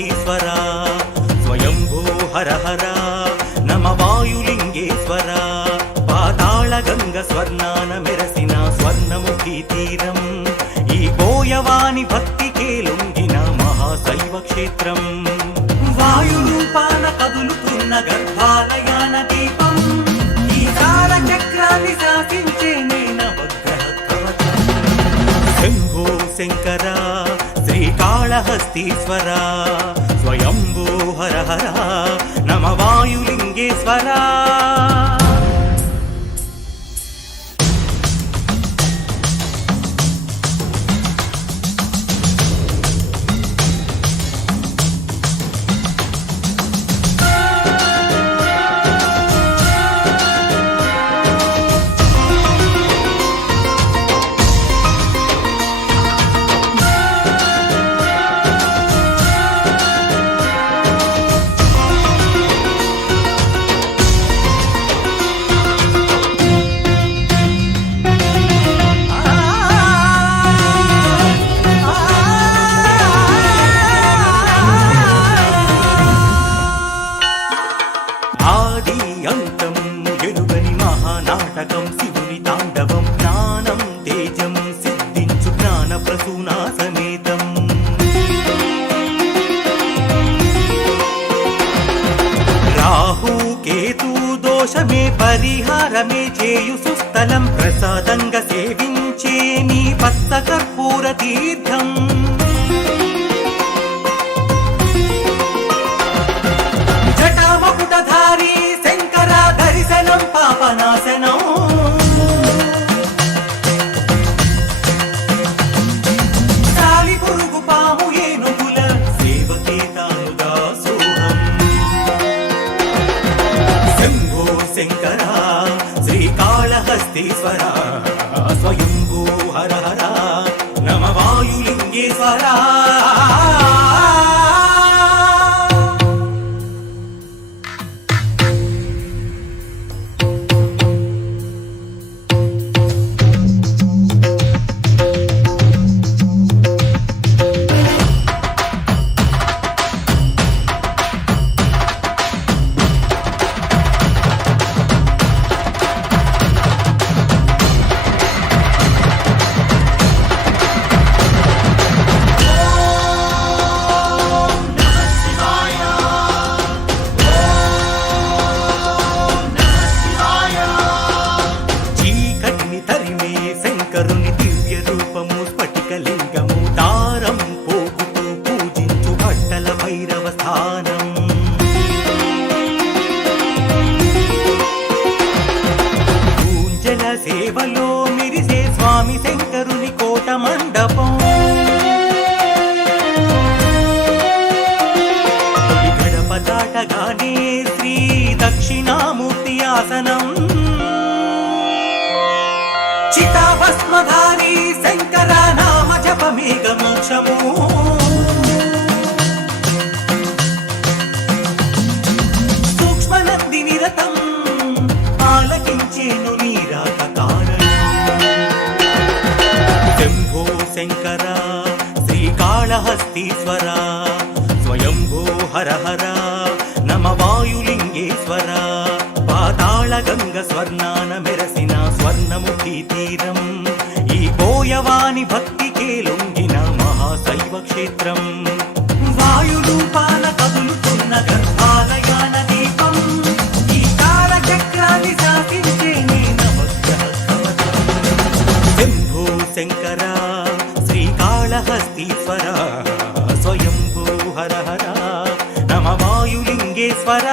శ్రీకాళహస్తీశ్వర స్వయంభూ హర హర నమ వాయులింగేశ్వర పాతాళ గంగ స్వర్ణాన మెరసిన స్వర్ణముఖి తీరం ఈ గోయవాని భక్తికే లొంగిన మహాశైవ క్షేత్రం వాయు రూపాన కదులుతున్న గర్భాలయాన దీపం ఈ కాల చక్రాన్ని శాసించే నవగ్రహ కవచం శంభో శంకర శ్రీకాళహస్తీశ్వర స్వయంభూ హర హర నమ వాయులింగేశ్వర శివుని తాండవం జ్ఞానం తేజం సిద్ధించు జ్ఞాన ప్రసూనా సమేతం రాహు కేతు దోషమే పరిహారమే చేయు సుస్థలం ప్రసాదంగా సేవించే నీ పత్త కర్పూర తీర్థం జటామకుటధారి శంకర దర్శనం పాపనాశనం సాలి పురుగు పాము ఏనుగుల సేవకే తాను దాసోహం శంభో శంకర శ్రీకాళహస్తీశ్వర స్వయంభూ హర హర నమ వాయులింగేశ్వర శంకరుని దివ్య రూపము స్ఫటికలింగము దారం పోగుతూ పూజించు భట్టల భైరవ స్థానం పూంజల సేవలో మిరిసే స్వామి శంకరుని కోట మండపం గడప దాటగానే శ్రీ దక్షిణామూర్తి ఆసనం చితాభస్మధారి శంకర నామ జపమేఘ మోక్షము సూక్ష్మనంది నిరతం ఆలకించేను నీరాక కారణం శంభో శంకర శ్రీకాళహస్తీశ్వర స్వయంభూ హర హర నమ వాయులింగేశ్వర పాతాళ గంగ స్వర్ణాన మెరసిన స్వర్ణముఖి తీరం ఈ గోయవాని భక్తికే లొంగిన మహాశైవ క్షేత్రం వాయు రూపాన కదులుతున్న గర్భాలయాన దీపం ఈ కాల చక్రాన్ని శాసించే నవగ్రహ కవచం శంభో శంకర శ్రీకాళహస్తీశ్వర స్వయంభూ హర హర నమ వాయులింగేశ్వర